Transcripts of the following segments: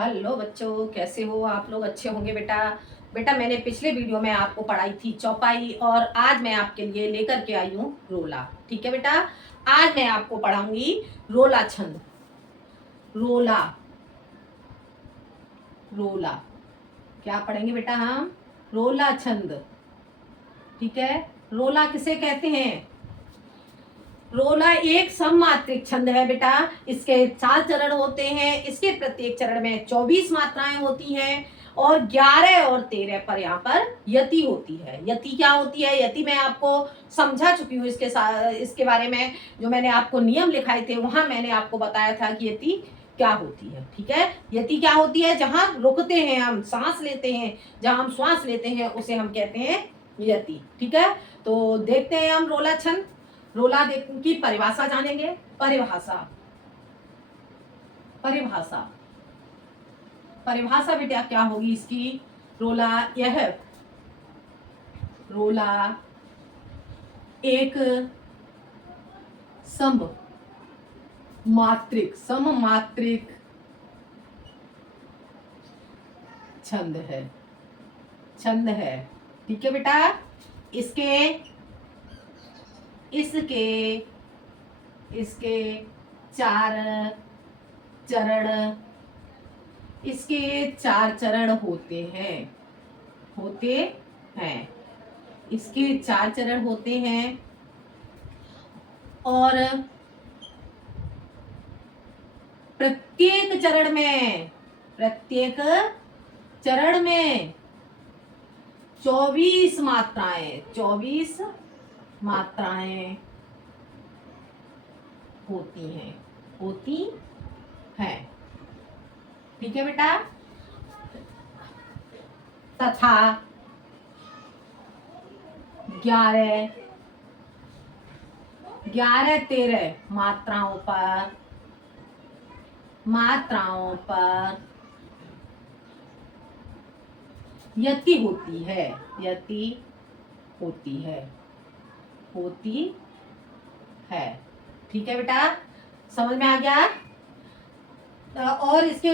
Hello बच्चों, कैसे हो आप लोग? अच्छे होंगे बेटा। बेटा मैंने पिछले वीडियो में आपको पढ़ाई थी चौपाई, और आज मैं आपके लिए लेकर के आई हूँ रोला। ठीक है बेटा, आज मैं आपको पढ़ाऊंगी रोला छंद। रोला, रोला क्या पढ़ेंगे बेटा हम? रोला छंद। ठीक है, रोला किसे कहते हैं? रोला एक सममात्रिक छंद है बेटा। इसके 4 चरण होते हैं। इसके प्रत्येक चरण में 24 मात्राएं होती हैं, और 11 और 13 पर यहाँ पर यति होती है। यति क्या होती है? यति मैं आपको समझा चुकी हूँ। इसके बारे में जो मैंने आपको नियम लिखाए थे, वहां मैंने आपको बताया था कि यति क्या होती है। ठीक है, यति क्या होती है? जहां रुकते हैं, हम सांस लेते हैं, जहां हम श्वास लेते हैं, उसे हम कहते हैं यति। ठीक है, तो देखते हैं हम रोला छंद। रोला की परिभाषा जानेंगे। परिभाषा, परिभाषा, परिभाषा बेटा क्या होगी इसकी? रोला यह रोला एक सममात्रिक छंद है। छंद है। ठीक है बेटा, इसके इसके इसके 4 चरण इसके 4 चरण होते हैं। इसके 4 चरण होते हैं, और प्रत्येक चरण में 24 मात्राएं होती हैं। ठीक है बेटा, तथा 11-13 मात्राओं पर यति होती है। ठीक है बेटा, समझ में आ गया? और इसके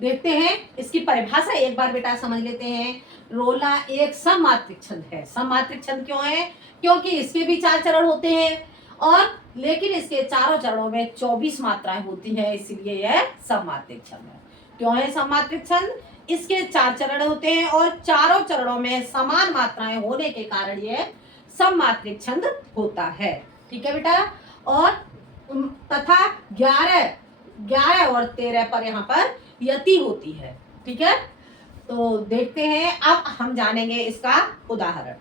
देखते हैं इसकी परिभाषा एक बार बेटा समझ लेते हैं। रोला एक सममात्रिक छंद है। सममात्रिक छंद क्यों है? क्योंकि इसके भी 4 चरण होते हैं, और लेकिन इसके चारों चरणों में 24 मात्राएं होती हैं, इसीलिए यह सममात्रिक छंद है। क्यों है सममात्रिक छंद? इसके 4 चरण होते हैं, और चारों चरणों में समान मात्राएं होने के कारण यह सममात्रिक छंद होता है। ठीक है बेटा, और तथा 11 और 13 पर यहाँ पर यति होती है। ठीक है, तो देखते हैं। अब हम जानेंगे इसका उदाहरण।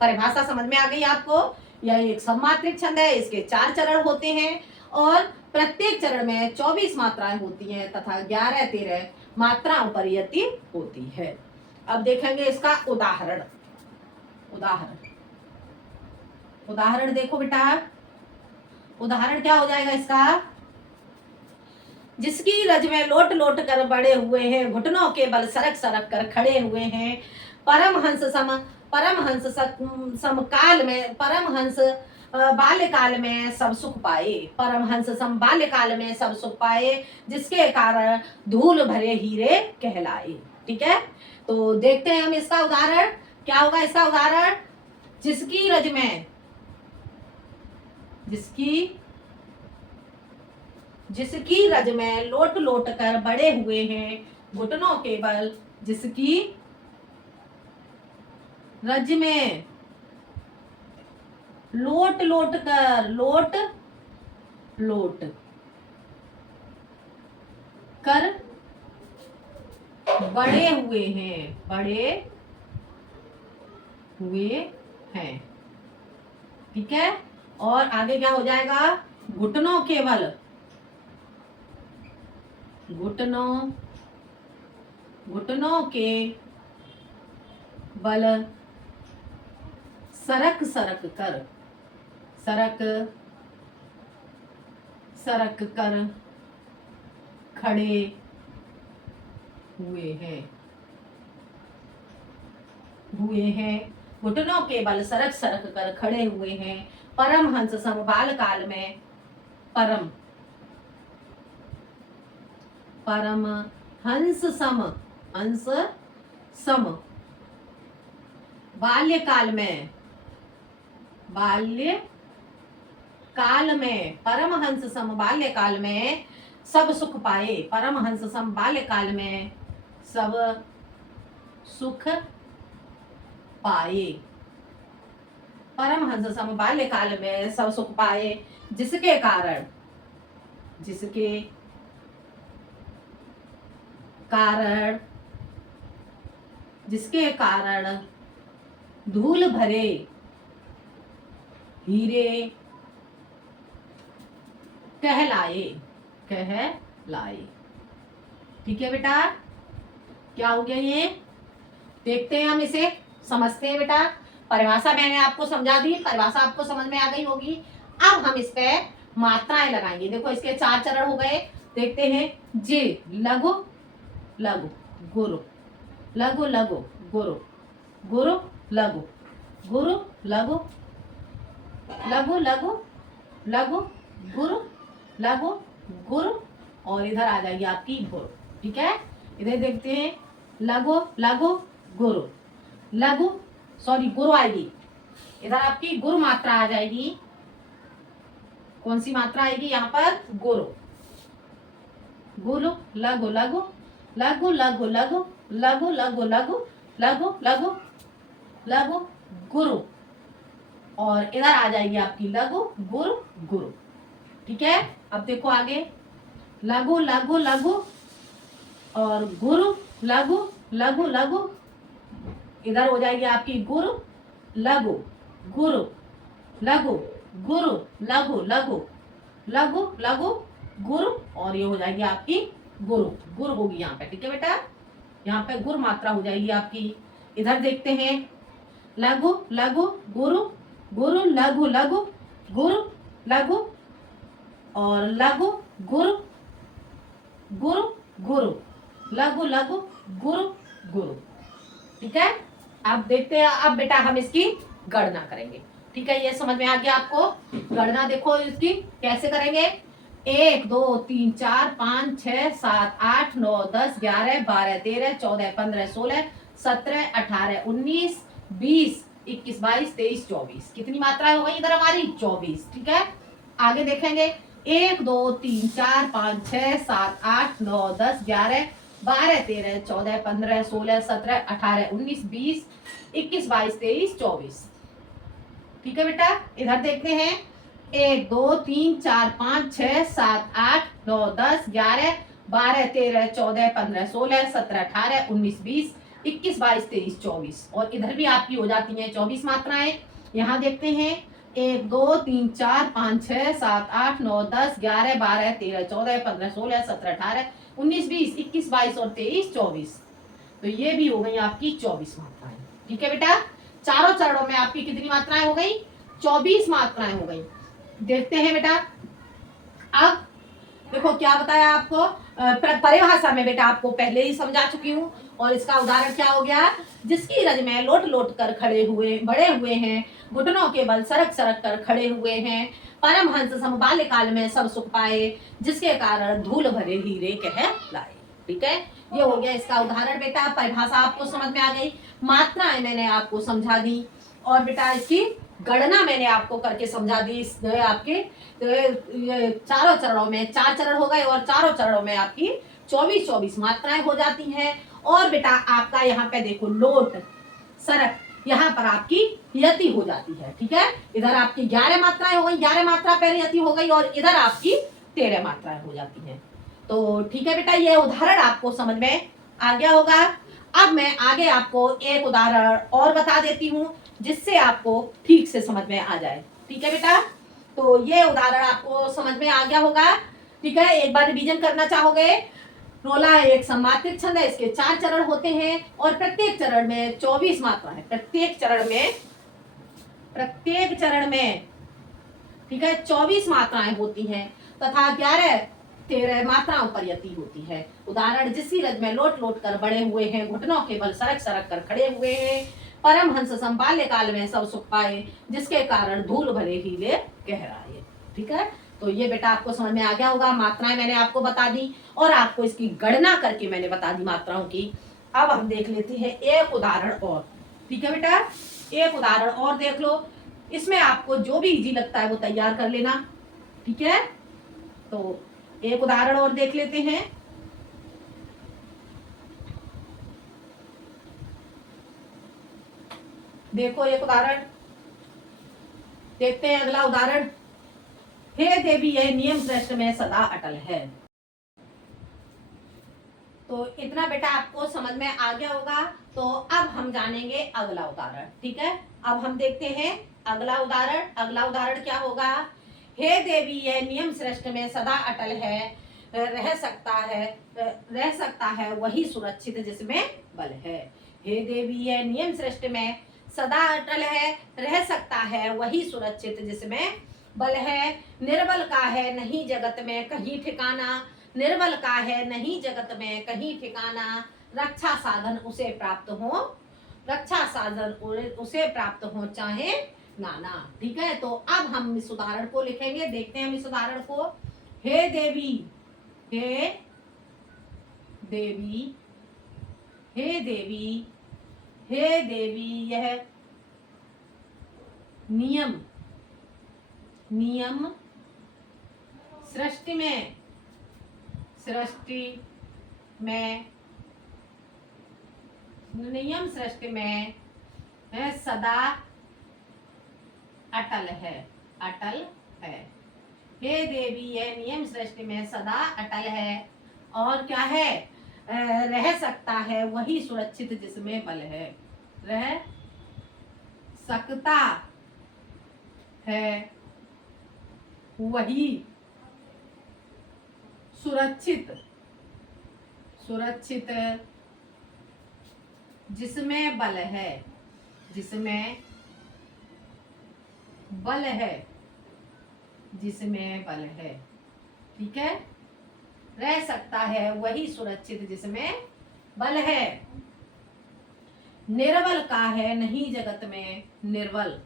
परिभाषा समझ में आ गई आपको? यह एक सममात्रिक छंद है। इसके 4 चरण होते हैं, और प्रत्येक चरण में 24 मात्राएं होती हैं, तथा 11-13 मात्राओं पर यति होती है। अब देखेंगे इसका उदाहरण। उदाहरण देखो बेटा, उदाहरण क्या हो जाएगा इसका? जिसकी रज में लोट लोट कर बड़े हुए हैं, घुटनों के बल सरक सरक कर खड़े हुए हैं, परमहंस बाल्यकाल में सब सुख पाए। परमहंस सम बाल्यकाल में सब सुख पाए, जिसके कारण धूल भरे हीरे कहलाए। ठीक है, तो देखते हैं हम इसका उदाहरण। क्या होगा इसका उदाहरण? जिसकी रज में लोट लोट कर बड़े हुए हैं, घुटनों के बल। जिसकी रज में लोट लोट कर बड़े हुए हैं। ठीक है, और आगे क्या हो जाएगा? घुटनों के बल सरक सरक कर खड़े हुए हैं। घुटनों के बल सरक सरक कर खड़े हुए हैं। परमहंस सम बाल्यकाल में हंस सम, हंस सम, बाल्यकाल में, बाल्य काल में, परमहंस सम बाल्यकाल में सब सुख पाए, परमहंस सम बाल्यकाल में सब सुख पाए, परमहंस सम बाल्यकाल में सब सुख पाए, जिसके कारण, जिसके कारण, जिसके कारण धूल भरे हीरे कहलाए, कहलाए। ठीक है बेटा, क्या हो गया ये, देखते हैं हम इसे, समझते हैं बेटा। परिभाषा मैंने आपको समझा दी, परिभाषा आपको समझ में आ गई होगी। अब हम इस पे मात्राएं लगाएंगे। देखो इसके 4 चरण हो गए, देखते हैं। जे लघु लघु गुरु, लघु लघु गुरु, गुरु लघु, गुरु लघु, लघु लघु लघु गुरु, लघु गुरु, और इधर आ जाएगी आपकी गुरु। ठीक है, इधर देखते हैं। लघु लघु गुरु, लघु सॉरी गुरु आएगी, इधर आपकी गुरु मात्रा आ जाएगी। कौन सी मात्रा आएगी यहाँ पर, गुरु, गुरु लघु लघु, लघु लघु लघु, लघु लघु लघु, लघु लघु लघु गुरु, और इधर आ जाएगी आपकी लघु गुरु गुरु। ठीक है, अब देखो आगे, लघु लघु लघु और गुरु लघु लघु लघु, इधर हो जाएगी आपकी गुरु लघु गुरु, लघु गुरु लघु लघु, लघु लघु गुरु, और ये हो जाएगी आपकी गुरु, गुरु होगी यहाँ पे। ठीक है बेटा, यहाँ पे गुरु मात्रा हो जाएगी आपकी। इधर देखते हैं, लघु लघु गुरु, गुरु लघु लघु, गुरु लघु, और लघु गुरु, गुरु गुरु, लघु लघु गुरु गुरु। ठीक है, अब देखते हैं, अब बेटा हम इसकी गणना करेंगे। ठीक है, ये समझ में आ गया आपको। गणना देखो इसकी कैसे करेंगे। 1 2 3 4 5 6 7 8 9 10 11 12 13 14 15 16 17 18 19 20 21 22 23 24, कितनी मात्राएं हो गई इधर हमारी, 24। ठीक है, आगे देखेंगे। 1 2 3 4 5 6 7 8 9 10 11 12 13 14 15 16 17 18 19 20 21 22 23 24। ठीक है बेटा, इधर देखते हैं। 1 2 3 4 5 6 7 8 9 10 11 12 13 14 15 16 17 18 19 20 21 22 23 24, और इधर भी आपकी हो जाती हैं 24 मात्राएं। यहाँ देखते हैं। 1 2 3 4 5 6 7 8 9 10 11 12 13 14 15 16 17 18 19 20 21 22 और 23 24, तो ये भी हो गई आपकी 24 मात्राएं। ठीक है बेटा, चारों चरणों में आपकी कितनी मात्राएं हो गई, 24 मात्राएं हो गई। देखते हैं बेटा, अब देखो क्या बताया आपको, परिभाषा में बेटा आपको पहले ही समझा चुकी हूँ, और इसका उदाहरण क्या हो गया, जिसकी रज में लोट लोट कर खड़े हुए बड़े हुए हैं, घुटनों के बल सरक सरक कर खड़े हुए हैं, परमहंस सम बाल्यकाल में सब सुख पाए, जिसके कारण धूल भरे हीरे कहलाए। ठीक है, ये हो गया इसका उदाहरण बेटा। परिभाषा आपको समझ में आ गई, मात्राएं मैंने आपको समझा दी, और बेटा इसकी गणना मैंने आपको करके समझा दी। आपके ये चारों चरणों में 4 चरण हो गए, और चारों चरणों में आपकी 24 मात्राएं हो जाती हैं। और बेटा आपका यहाँ पे देखो लोट सरक, यहाँ पर आपकी यति हो जाती है। ठीक है, इधर आपकी 11 मात्राएं हो गई, 11 मात्रा पर यति हो गई, और इधर आपकी 13 मात्राएं हो जाती हैं। तो ठीक है बेटा, ये उदाहरण आपको समझ में आ गया होगा। अब मैं आगे आपको एक उदाहरण और बता देती हूँ, जिससे आपको ठीक से समझ में आ जाए। ठीक है बेटा, तो ये उदाहरण आपको समझ में आ गया होगा। ठीक है, एक बार रिवीजन करना चाहोगे। रोला एक सममात्रिक छंद है, इसके 4 चरण होते हैं, और प्रत्येक चरण में 24 मात्रा है। प्रत्येक चरण में ठीक है 24 मात्राएं होती हैं, तथा 11-13 मात्राओं पर यति होती है। उदाहरण, जिसकी रज में लोट लोट कर बड़े हुए हैं, घुटनों के बल सरक सरक कर खड़े हुए हैं, परमहंस सम बाल्यकाल में सब सुख पाए, जिसके कारण धूल भरे हीरे कहलाए। ठीक है, तो ये बेटा आपको समझ में आ गया होगा, मात्राएं मैंने आपको बता दी और आपको इसकी गणना करके मैंने बता दी मात्राओं की। अब हम देख लेते हैं एक उदाहरण और। ठीक है बेटा, एक उदाहरण और देख लो, इसमें आपको जो भी इजी लगता है वो तैयार कर लेना। ठीक है, तो एक उदाहरण और देख लेते हैं। देखो एक उदाहरण देखते हैं, अगला उदाहरण। हे देवी यह नियम श्रेष्ठ में सदा अटल है। तो इतना बेटा आपको समझ में आ गया होगा। तो अब हम जानेंगे अगला उदाहरण। ठीक है, अब हम देखते हैं अगला उदाहरण। अगला उदाहरण क्या होगा? हे देवी यह नियम श्रेष्ठ में सदा अटल है, रह सकता है वही सुरक्षित जिसमें बल है। हे देवी यह नियम श्रेष्ठ में सदा अटल है, रह सकता है वही सुरक्षित जिसमें बल है। निर्बल का है नहीं जगत में कहीं ठिकाना, निर्बल का है नहीं जगत में कहीं ठिकाना। रक्षा साधन उसे प्राप्त हो, रक्षा साधन उसे प्राप्त हो चाहे नाना। ठीक है, तो अब हम इस उदाहरण को लिखेंगे। देखते हैं हम इस उदाहरण को। हे देवी, हे देवी, हे देवी, हे देवी यह नियम सृष्टि में नियम सृष्टि में है सदा अटल है, अटल है। हे देवी यह नियम सृष्टि में सदा अटल है और क्या है? रह सकता है वही सुरक्षित जिसमें बल है। रह सकता है वही सुरक्षित जिसमें बल है, जिसमें बल है, जिसमें बल है। ठीक है, रह सकता है वही सुरक्षित जिसमें बल है। निर्बल का है नहीं जगत में, निर्बल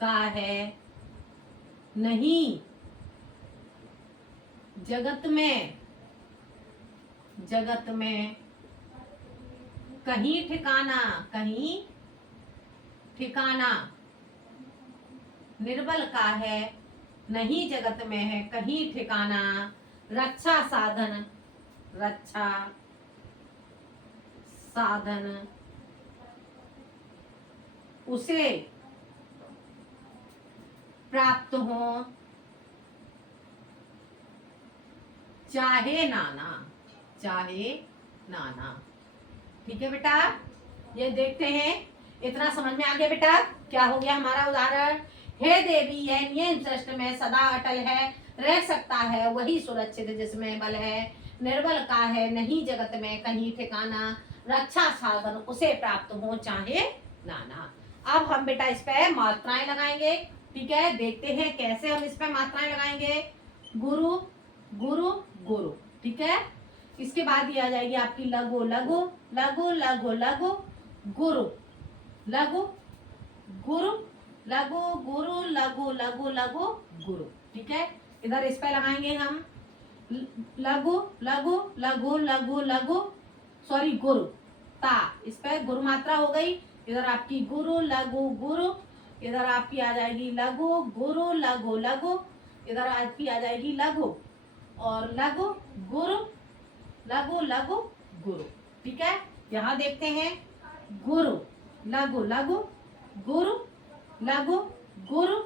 का है नहीं जगत में कहीं ठिकाना। निर्बल का है नहीं जगत में है कहीं ठिकाना। रक्षा साधन उसे प्राप्त हो चाहे नाना। ठीक है बेटा, ये देखते हैं। इतना समझ में आ गया बेटा? क्या हो गया हमारा उदाहरण? हे देवी यह नियम सृष्टि में सदा अटल है, रह सकता है वही सुरक्षित जिसमें बल है। निर्बल का है नहीं जगत में कहीं ठिकाना। रक्षा साधन उसे प्राप्त हो चाहे नाना। अब हम बेटा इस पे मात्राएं लगाएंगे। ठीक है, देखते हैं कैसे हम इस पे मात्राएं लगाएंगे। गुरु गुरु गुरु। ठीक है, इसके बाद ये आ जाएगी आपकी लघु लघु लघु लघु लघु गुरु, लघु गुरु, लघु गुरु, लघु लघु लघु गुरु। ठीक है, इधर इस पे लगाएंगे हम लघु लघु लघु लघु लघु सॉरी गुरु ता, इस पे गुरु मात्रा हो गई। इधर आपकी गुरु लघु गुरु, इधर आपकी आ जाएगी लघु गुरु लघु लघु, इधर आपकी आ जाएगी लघु और लघु गुरु, लघु लघु गुरु। ठीक है, यहाँ देखते हैं गुरु लघु लघु गुरु लघु गुरु,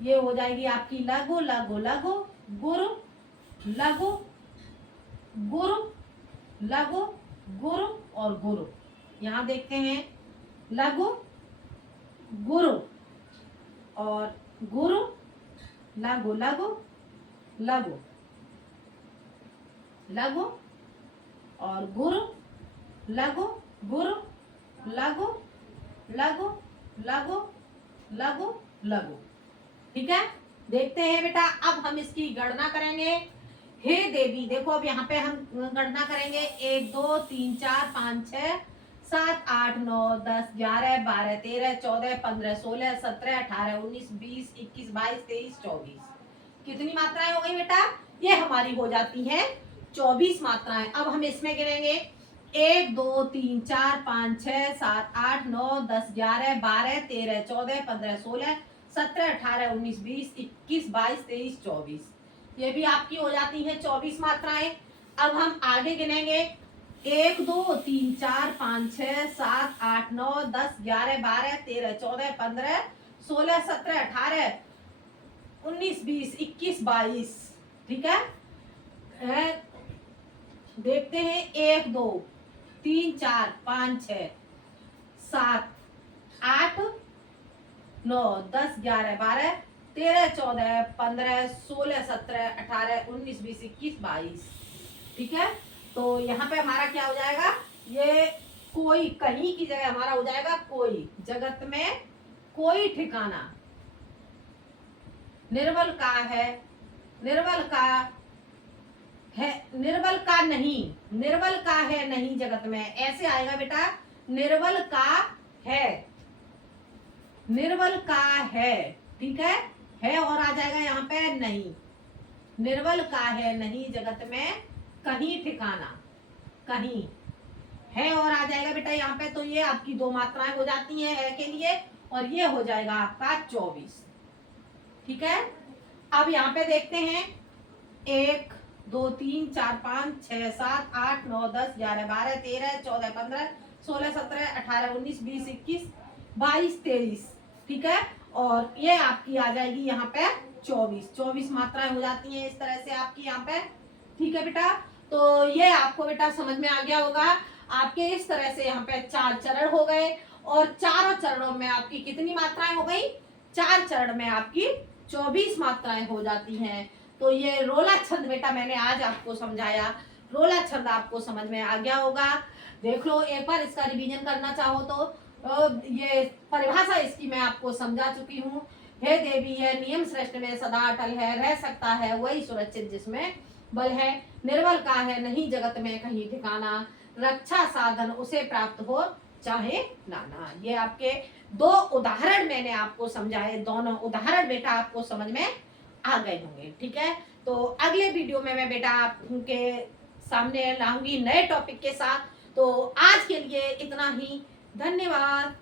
ये हो जाएगी आपकी लघु लघु लघु गुरु लघु गुरु लघु गुरु और गुरु। यहाँ देखते हैं लघु गुरु और गुरु लघु लघु लघु लघु और गुरु लघु गुरु लघु लघु लघु लघु लघु। ठीक है, देखते हैं बेटा, अब हम इसकी गणना करेंगे। हे देवी, देखो अब यहाँ पे हम गणना करेंगे 1 2 3 4 5 6 7 8 9 10 11 12 13 14 15 16 17 18 19 20 21 22 23 24। कितनी मात्राएं हो गई बेटा? ये हमारी हो जाती हैं 24 मात्राएं। अब हम इसमें गिनेंगे 1 2 3 4 5 6 7 8 9 10 11 12 13 14 15 16 17 18 19 20 21 22 23 24। ये भी आपकी हो जाती है 24 मात्राएं। अब हम आगे गिनेंगे 1 2 3 4 5 6 7 8 9 10 11 12 13 14 15 16 17 18 19 20 21 22। ठीक है, देखते हैं 1 2 3 4 5 6 7 8 9 10 11 12 13 14 15 16 17 18 19 20 21 22। ठीक है, तो यहाँ पे हमारा क्या हो जाएगा? ये कोई, कहीं की जगह हमारा हो जाएगा कोई, जगत में कोई ठिकाना। निर्बल का है, निर्बल का है, निर्बल का नहीं, निर्बल का है नहीं जगत में, ऐसे आएगा बेटा। निर्बल का है, निर्बल का है। ठीक है और आ जाएगा यहाँ पे नहीं। निर्बल का है नहीं जगत में कहीं ठिकाना, कहीं है और आ जाएगा बेटा यहाँ पे। तो ये आपकी दो मात्राएं हो जाती हैं है के लिए, और ये हो जाएगा आपका 24। ठीक है, अब यहाँ पे देखते हैं 1 2 3 4 5 6 7 8 9 10 11 12 13 14 15 16 17 18 19 20 21 22 23। ठीक है, और ये आपकी आ जाएगी यहाँ पे 24 मात्राएं हो जाती हैं इस तरह से आपकी यहाँ पे। ठीक है बेटा, तो ये आपको बेटा समझ में आ गया होगा। आपके इस तरह से यहाँ पे 4 चरण हो गए, और चारों चरणों में आपकी कितनी मात्राएं हो गई? 4 चरण में आपकी 24 मात्राएं हो जाती हैं। तो ये रोला छंद बेटा मैंने आज आपको समझाया। रोला छंद आपको समझ में आ गया होगा। देख लो एक बार, इसका रिवीजन करना चाहो तो ये परिभाषा इसकी मैं आपको समझा चुकी हूँ। हे देवी है नियम श्रेष्ठ में सदा अटल है, रह सकता है वही सुरक्षित जिसमें बल है। निर्बल का है नहीं जगत में कहीं ठिकाना, रक्षा साधन उसे प्राप्त हो चाहे नाना। ये आपके 2 उदाहरण मैंने आपको समझाए, दोनों उदाहरण बेटा आपको समझ में आ गए होंगे। ठीक है, तो अगले वीडियो में मैं बेटा आपके सामने लाऊंगी नए टॉपिक के साथ। तो आज के लिए इतना ही, धन्यवाद।